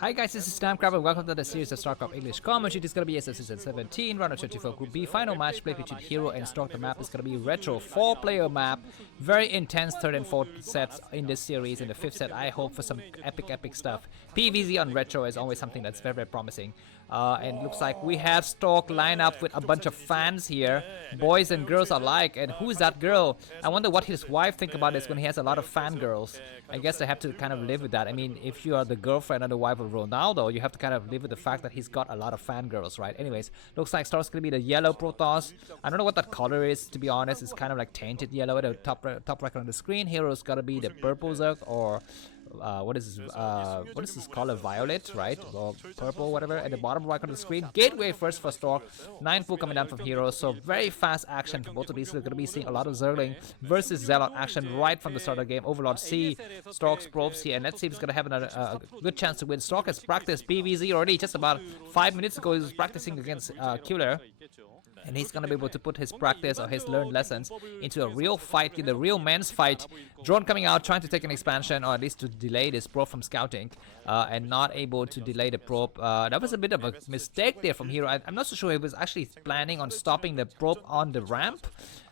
Hi guys, this is Starcraft and welcome to the series of Starcraft English commentary. This is going to be ASL S17 Ro24 Group B final match play between Hero and Stork. The map is going to be retro 4-player map. Very intense third and fourth sets in this series. In the fifth set, I hope for some epic stuff. PvZ on retro is always something that's very promising. And looks like we have Stork lined up with a bunch of fans here, boys and girls alike. And who's that girl? I wonder what his wife think about this when he has a lot of fangirls. I guess they have to kind of live with that. I mean, if you are the girlfriend or the wife of Ronaldo, you have to kind of live with the fact that he's got a lot of fangirls, right? Anyways, looks like Stork's gonna be the yellow Protoss. I don't know what that color is, to be honest. It's kind of like tainted yellow at the top right on the screen. Hero's gotta be the purple Zerg or what is this color? Violet, right? Or purple, whatever. At the bottom right on the screen, gateway first for Stork. 9 full coming down from Hero, so very fast action for both of these. We're going to be seeing a lot of Zergling versus Zelle action right from the start of the game. Overlord C, Stork's probes here, and let's see if he's going to have a good chance to win. Stork has practiced PvZ already. Just about 5 minutes ago, he was practicing against Killer. And he's gonna be able to put his practice or his learned lessons into a real fight, in the real man's fight. Drone coming out, trying to take an expansion, or at least to delay this probe from scouting, and not able to delay the probe. That was a bit of a mistake there from Hero. I'm not so sure he was actually planning on stopping the probe on the ramp.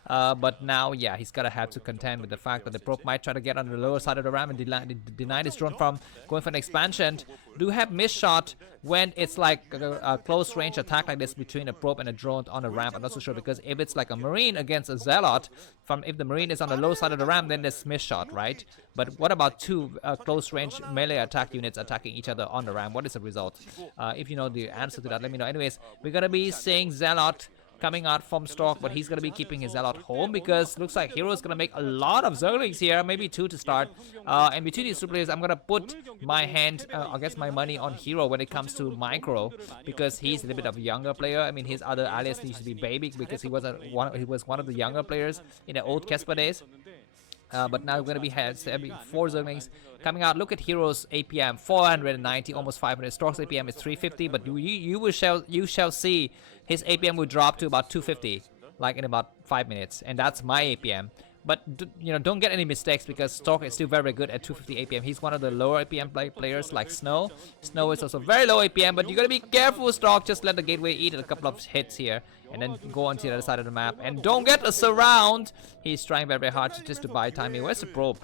But now, yeah, he's gonna have to contend with the fact that the probe might try to get on the lower side of the ramp and deny this drone from going for an expansion. Do have miss shot when it's like a close range attack like this between a probe and a drone on a ramp. I'm not so sure, because if it's like a marine against a zealot, if the marine is on the low side of the ramp, then there's miss shot, right? But what about two close range melee attack units attacking each other on the ramp? What is the result? If you know the answer to that, let me know. Anyways, we're gonna be seeing Zealot coming out from Stork, but he's going to be keeping his Zealot home because looks like Hero's going to make a lot of Zerglings here, maybe 2 to start. And between these two players, I'm going to put my hand, I guess my money on Hero when it comes to Micro, because he's a little bit of a younger player. I mean, his other alias used to be Baby because he was one of the younger players in the old Casper days. But now we're going to be having 4 Zerglings coming out. Look at Hero's APM, 490, almost 500. Stork's APM is 350, but you shall see his APM will drop to about 250, like in about 5 minutes, and that's my APM. But you know, don't get any mistakes, because Stork is still very good at 250 APM. He's one of the lower APM players like Snow. Snow is also very low APM, but you gotta be careful with Stork. Just let the gateway eat a couple of hits here, and then go on to the other side of the map. And don't get a surround. He's trying very hard just to buy timing. Where's the probe?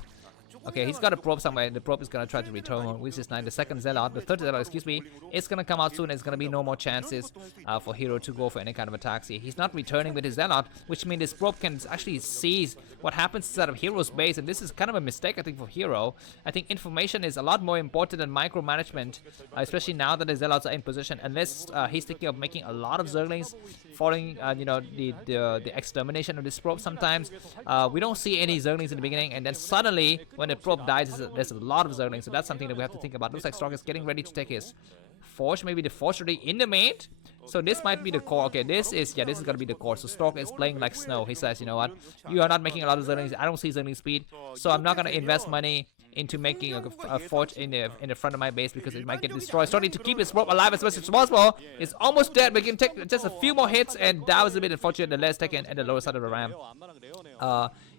Okay, he's got a probe somewhere, and the probe is gonna try to return on, which is 9. The second Zealot, the third Zealot, excuse me, it's gonna come out soon. It's gonna be no more chances for Hero to go for any kind of attacks here. He's not returning with his Zealot, which means this probe can actually seize what happens inside of Hero's base, and this is kind of a mistake, I think, for Hero. I think information is a lot more important than micromanagement, especially now that the Zealots are in position. Unless he's thinking of making a lot of Zerglings, following you know, the extermination of this probe. Sometimes we don't see any Zerglings in the beginning, and then suddenly when the probe dies, there's a lot of Zerglings. So that's something that we have to think about. Looks like Stork is getting ready to take his Forge, maybe the Forge already in the main. So this might be the core. Okay, this is gonna be the core. So Stork is playing like Snow. He says, you know what, you are not making a lot of Zerglings. I don't see Zergling speed, so I'm not gonna invest money into making a Forge in the front of my base, because it might get destroyed. Starting to keep his probe alive as much as possible. It's almost dead. We can take just a few more hits, and that was a bit unfortunate. The last taken at the lower side of the ramp.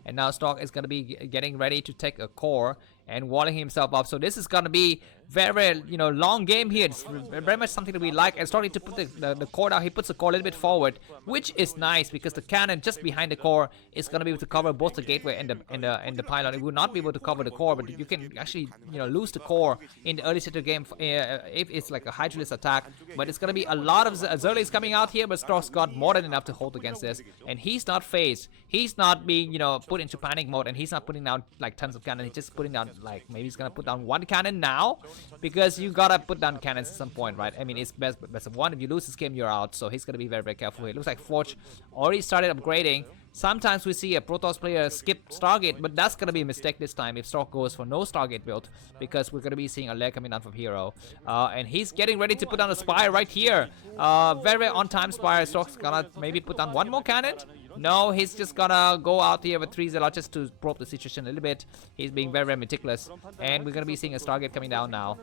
And now Stork is going to be getting ready to take a core and walling himself up. So this is going to be very, you know, long game here. It's very much something that we like. And starting to put the core down, he puts the core a little bit forward, which is nice, because the cannon just behind the core is going to be able to cover both the gateway and the pylon. It will not be able to cover the core, but you can actually, you know, lose the core in the early stage of the game if it's like a Hydralisk attack. But it's going to be a lot of Zerglings coming out here, but Stork's got more than enough to hold against this, and he's not phased. He's not being, you know, put into panic mode, and he's not putting down like tons of cannon. He's just putting down, like, maybe he's gonna put down 1 cannon now, because you gotta put down cannons at some point, right? I mean, it's best of 1. If you lose this game, you're out. So he's gonna be very careful. It looks like Forge already started upgrading. Sometimes we see a Protoss player skip Stargate, but that's gonna be a mistake this time if Stork goes for no Stargate build, because we're gonna be seeing a leg coming down from Hero. And he's getting ready to put down a Spire right here. Very on time Spire. Stork's gonna maybe put down 1 more cannon. No, he's just gonna go out here with 3 Zealots just to probe the situation a little bit. He's being very, very meticulous. And we're gonna be seeing a Stargate coming down now.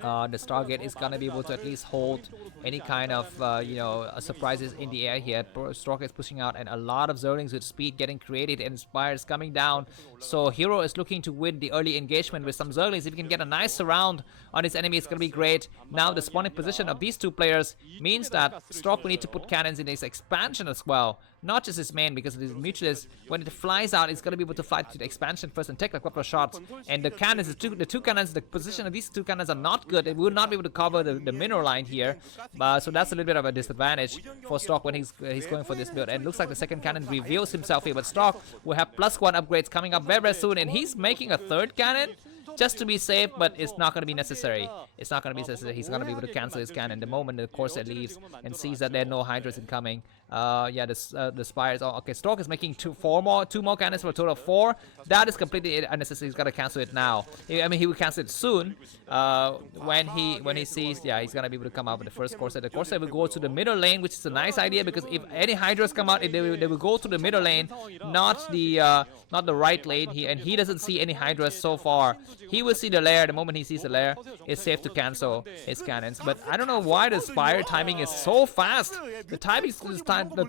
The Stargate is gonna be able to at least hold any kind of you know, surprises in the air here. Stork is pushing out, and a lot of Zerlings with speed getting created, and Spires coming down. So Hero is looking to win the early engagement with some Zerlings. If he can get a nice surround on his enemy, it's gonna be great. Now the spawning position of these two players means that Stork will need to put cannons in his expansion as well, not just his main, because it is mutualist. When it flies out, it's gonna be able to fly to the expansion first and take a couple of shots. And the cannons, the two cannons, the position of these two cannons are not good. It will not be able to cover the mineral line here, so that's a little bit of a disadvantage for Stork when he's going for this build. And it looks like the second cannon reveals himself here, but Stork will have +1 upgrades coming up very, very soon, and he's making a third cannon just to be safe, but it's not going to be necessary. It's not going to be necessary. He's going to be able to cancel his cannon the moment the Corsair leaves and sees that there are no Hydras incoming. Yeah, the Spires. Oh, okay, Stork is making two more cannons for a total of 4. That is completely unnecessary. He's got to cancel it now. I mean, he will cancel it soon. When he sees, yeah, he's gonna be able to come out with the first Corsair. The Corsair will go to the middle lane, which is a nice idea, because if any Hydras come out, they will go to the middle lane, not the right lane. He doesn't see any Hydras so far. He will see the lair. The moment he sees the lair, it's safe to cancel his cannons. But I don't know why the Spire timing is so fast. The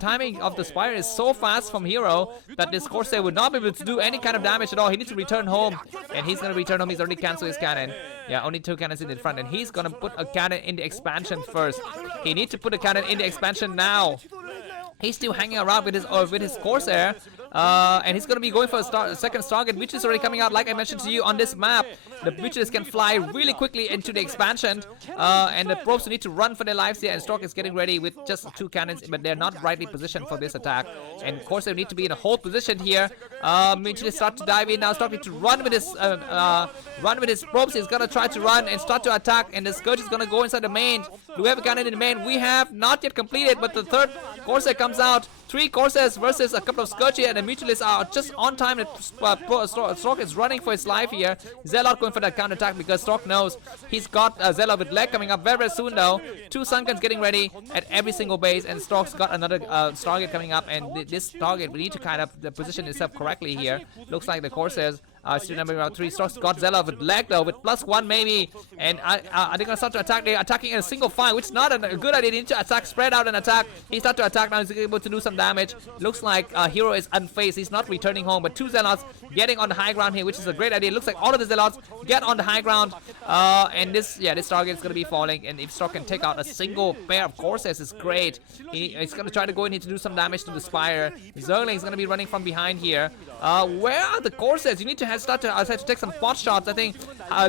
timing of the Spire is so fast from Hero that this Corsair would not be able to do any kind of damage at all. He needs to return home, and he's gonna return home. He's already canceled his cannon. Yeah, only 2 cannons in the front, and he's gonna put a cannon in the expansion first. He needs to put a cannon in the expansion now. He's still hanging around with his Corsair, and he's gonna be going for a second Stargate, which is already coming out. Like I mentioned to you on this map, the Mutualists can fly really quickly into the expansion, and the probes need to run for their lives here. And Stork is getting ready with just 2 cannons, but they're not rightly positioned for this attack. And Corsair need to be in a hold position here. Mutualists start to dive in now. Stork needs to run with his probes. He's gonna try to run and start to attack, and the Scourge is gonna go inside the main. Do we have a cannon in the main? We have not yet completed, but the third Corsair comes out. 3 Corsairs versus a couple of Scourge, and the Mutualists are just on time. Stork is running for his life here. Zealot going for that counter attack because Stork knows he's got Zelle with leg coming up very, very soon though. 2 Sunkens getting ready at every single base, and Stork's got another Stargate coming up, and this Stargate we need to kind of position itself correctly here. Looks like the Corsairs still number around 3. Stork's got Zelle with leg though, with +1 maybe, and are they gonna start to attack? They're attacking in a single file, which is not a good idea. They need to attack, spread out and attack. He starts to attack now. He's able to do some damage. Looks like Hero is unfazed. He's not returning home, but 2 Zealots getting on the high ground here, which is a great idea. It looks like all of the Zealots get on the high ground, and this Stargate is gonna be falling. And if Stork can take out a single pair of Corsairs, it's great. He's gonna try to go in here to do some damage to the Spire. Zerling is gonna be running from behind here. Where are the Corsairs? You need to start to take some pot shots. I think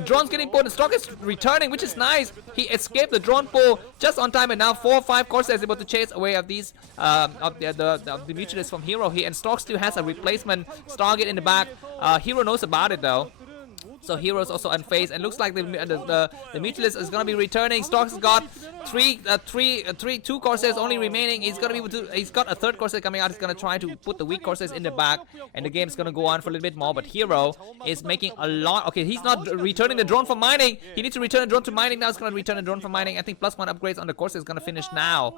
drone's getting pulled, and Stork is returning, which is nice. He escaped the drone pull just on time, and now 4 or 5 Corsairs able to chase away of these of the Mutualists from Hero here, and Stork still has a replacement Stargate in the back. Hero knows about it though. So Hero is also unfazed, and looks like the Mutualist is gonna be returning. Stork's got 2 Corsairs only remaining. He's gonna be able to. He's got a 3rd Corsair coming out. He's gonna try to put the weak Corsairs in the back, and the game's gonna go on for a little bit more. But Hero is making a lot. Okay, he's not returning the drone from mining. He needs to return the drone to mining now. He's gonna return the drone from mining. I think +1 upgrades on the Corsair is gonna finish now.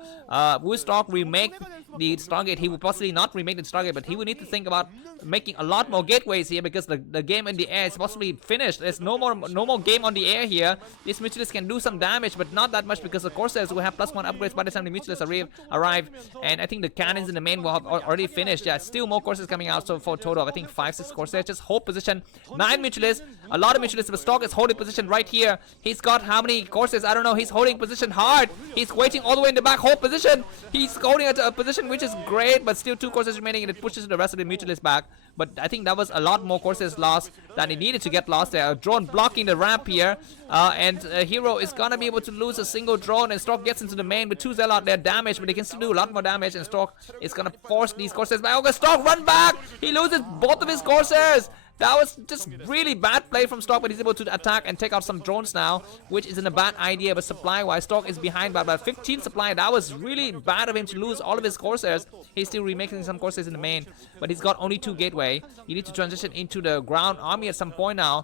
Will Stork remake the Stargate? He will possibly not remake the Stargate, but he will need to think about making a lot more gateways here, because the game in the air is possibly finished. There's no more game on the air here. These Mutualists can do some damage, but not that much, because the Corsairs will have +1 upgrades by the time the Mutualists arrive. And I think the cannons in the main will have already finished. Yeah, still more Corsairs coming out. So for a total of I think 5-6 Corsairs. Just hold position. 9 Mutualists. A lot of Mutualists, but Stork is holding position right here. He's got how many Corsairs? I don't know. He's holding position hard. He's waiting all the way in the back. Hold position. He's holding a position which is great, but still 2 Corsairs remaining, and it pushes the rest of the Mutualists back. But I think that was a lot more Corsairs lost than it needed to get lost there. A drone blocking the ramp here, and Hero is gonna be able to lose a single drone, and Stork gets into the main with 2 Zealot. They're damaged, but they can still do a lot more damage, and Stork is gonna force these Corsairs back. Okay, Stork, run back! He loses both of his Corsairs! That was just really bad play from Stork, but he's able to attack and take out some drones now, which isn't a bad idea. But supply-wise, Stork is behind by about 15 supply. That was really bad of him to lose all of his Corsairs. He's still remaking some Corsairs in the main, but he's got only 2 gateway. You need to transition into the ground army at some point now.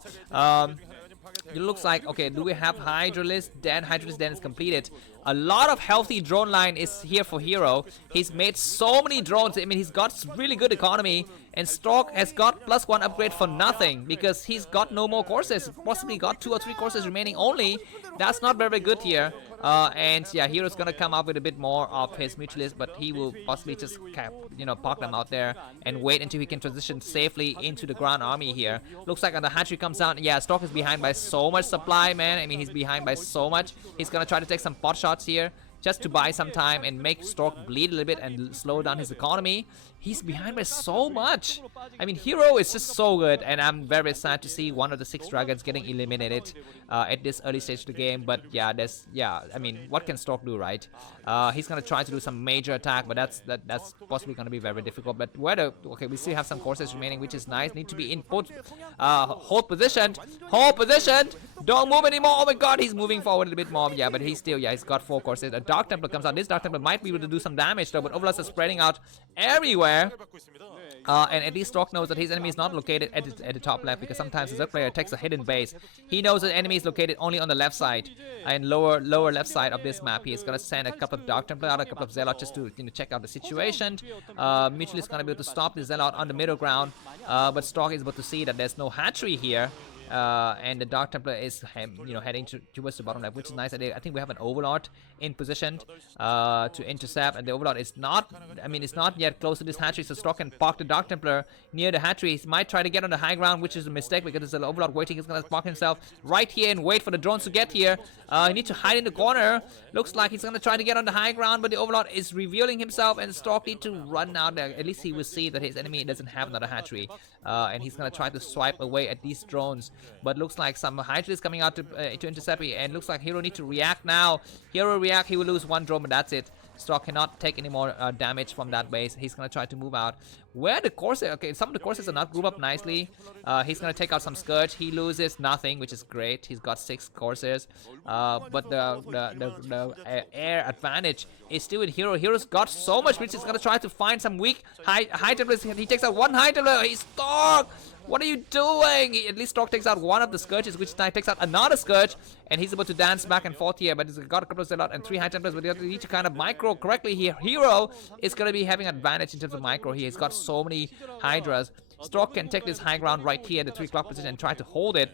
It looks like, okay, do we have Hydralisk? Then Hydralisk then is completed. A lot of healthy drone line is here for Hero. He's made so many drones. I mean, he's got really good economy. And Stork has got +1 upgrade for nothing because he's got no more courses. Possibly got 2 or 3 courses remaining only. That's not very good here. And yeah, Hero's gonna come up with a bit more of his mutualist, but he will possibly just park them out there and wait until he can transition safely into the ground army here. Looks like when the hatchery comes out, yeah, Stork is behind by so much supply, man. I mean, he's behind by so much. He's gonna try to take some pot shots here just to buy some time and make Stork bleed a little bit and slow down his economy. He's behind by so much. I mean, Hero is just so good, and I'm very sad to see one of the 6 dragons getting eliminated at this early stage of the game. But yeah, I mean, what can Stork do, right? He's gonna try to do some major attack, but that's possibly gonna be very difficult. But okay, we still have some courses remaining, which is nice. Need to be in hold positioned. Don't move anymore. Oh my God, he's moving forward a little bit more. Yeah, but he's got 4 courses. A Dark Templar comes out. This Dark Templar might be able to do some damage though, but overlords are spreading out everywhere. And at least Stork knows that his enemy is not located at the top left, because sometimes the Zerg player takes a hidden base. He knows that enemy is located only on the left side and lower left side of this map. He is gonna send a couple of Dark Templar out, a couple of Zealot just to check out the situation. Mutual is gonna be able to stop the Zealot on the middle ground, but Stork is able to see that there's no hatchery here. And the Dark Templar is heading towards the bottom left, which is nice. I think we have an Overlord in position to intercept, and the Overlord is not, it's not yet close to this hatchery, so Stork can park the Dark Templar near the hatchery. He might try to get on the high ground, which is a mistake because there's an Overlord waiting. He's gonna park himself right here and wait for the drones to get here. He needs to hide in the corner. Looks like he's gonna try to get on the high ground, but the Overlord is revealing himself, and Stork needs to run out there. At least he will see that his enemy doesn't have another hatchery, and he's gonna try to swipe away at these drones. But looks like some Hydra is coming out to intercept, and looks like Hero needs to react now. Hero react, he will lose 1 drone, but that's it. Stork cannot take any more damage from that base. He's gonna try to move out. Where the courses? Okay, some of the courses are not grouped up nicely. He's gonna take out some Scourge. He loses nothing, which is great. He's got 6 courses, but the air advantage is still with Hero. Hero's got so much, which is gonna try to find some weak high templars. He takes out 1 high templar. He's Stork. What are you doing? At least Stork takes out 1 of the Scourges, which takes out another Scourge, and he's able to dance back and forth here. But he's got a couple of Zealot and 3 High Templars, but you need to kind of micro correctly here. Hero is going to be having advantage in terms of micro here. He's got so many Hydras. Stork can take this high ground right here at the 3 o'clock position and try to hold it.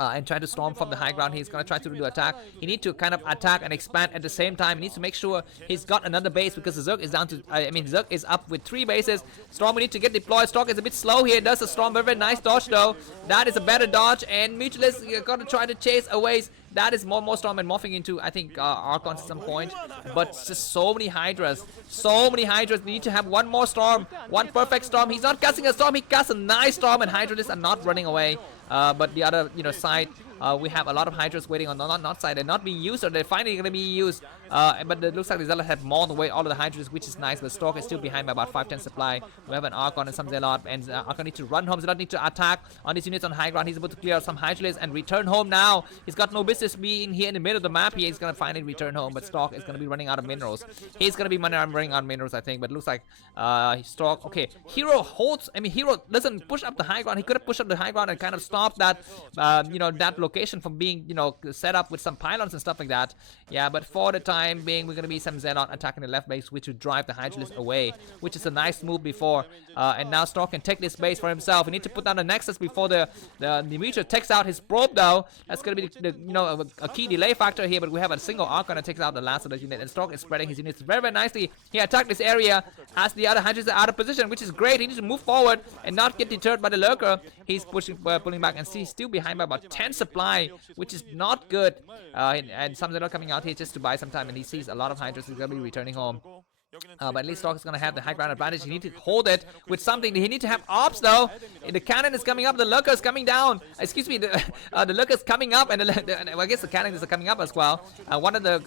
And try to storm from the high ground. He's gonna try to do attack. He needs to kind of attack and expand at the same time. He needs to make sure he's got another base, because the Zerg is down to Zerg is up with 3 bases. Storm will need to get deployed. Stork is a bit slow here. Does a Storm, very nice dodge though. That is a better dodge, and Mutualist gonna try to chase away. That is more Storm and morphing into, I think, Archons at some point. But just so many Hydras. So many Hydras. We need to have 1 more Storm. 1 perfect Storm. He's not casting a Storm. He casts a nice Storm, and Hydralists are not running away. But the other, side, we have a lot of Hydras waiting on the north side and not being used, or they're finally going to be used. But it looks like the Zealot have mauled away all of the Hydras, which is nice. But Stork is still behind by about 5-10 supply. We have an Archon and some Zealot, and Archon needs to run home. Zealot needs to attack on these units on high ground. He's able to clear out some Hydralists and return home now. He's got no business being here in the middle of the map. He's going to finally return home, but Stork is going to be running out of minerals. He's going to be running out of minerals, I think. But it looks like Stork, okay. Hero holds, Hero doesn't push up the high ground. He could have pushed up the high ground and kind of stopped that that location from being set up with some pylons and stuff like that. Yeah, but for the time being, we're gonna be some Zealot attacking the left base, which would drive the Hydralisk away, which is a nice move before. And now Stork can take this base for himself. We need to put down the Nexus before the Demeter takes out his probe though. That's gonna be a key delay factor here, but we have a single Archon that takes out the last of the unit, and Stork is spreading his units very nicely. He attacked this area as the other Hydralisks are out of position, which is great. He needs to move forward and not get deterred by the Lurker. He's pulling back, and he's still behind by about 10 supply, which is not good. And some that are coming out here just to buy some time, and he sees a lot of Hydras. He's gonna be returning home. But at least Stork is going to have the high ground advantage. He needs to hold it with something. He needs to have ops though. The cannon is coming up. The lurker is coming down. Excuse me. The lurker is coming up, and I guess the cannon is coming up as well. One of the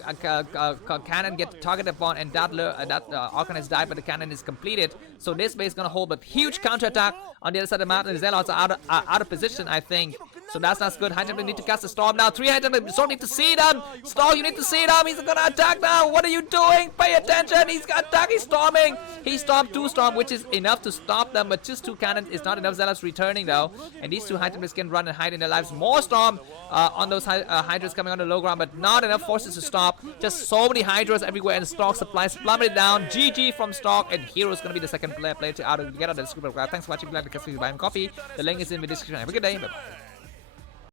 cannon get targeted upon, and that Archon has died, but the cannon is completed. So this base is going to hold, but huge counter attack on the other side of the map. And the Zealots are out of position, I think. So that's not good. High Templar need to cast the Storm now. 3 High Templar. Storm need to see them. Storm, you need to see them. He's gonna attack now. What are you doing? Pay attention. He's attacking, storming. He stormed 2 Storm, which is enough to stop them, but just 2 cannons is not enough. Zealots returning though, and these 2 High Templars can run and hide in their lives. More Storm on those Hydras coming on the low ground, but not enough forces to stop. Just so many Hydras everywhere, and Stork supplies plummeted down. GG from Stork, and Hero is gonna be the second player to get out of the scoop of grab. Thanks for watching. Glad to catch you buy him coffee. The link is in the description. Have a good day. Bye-bye.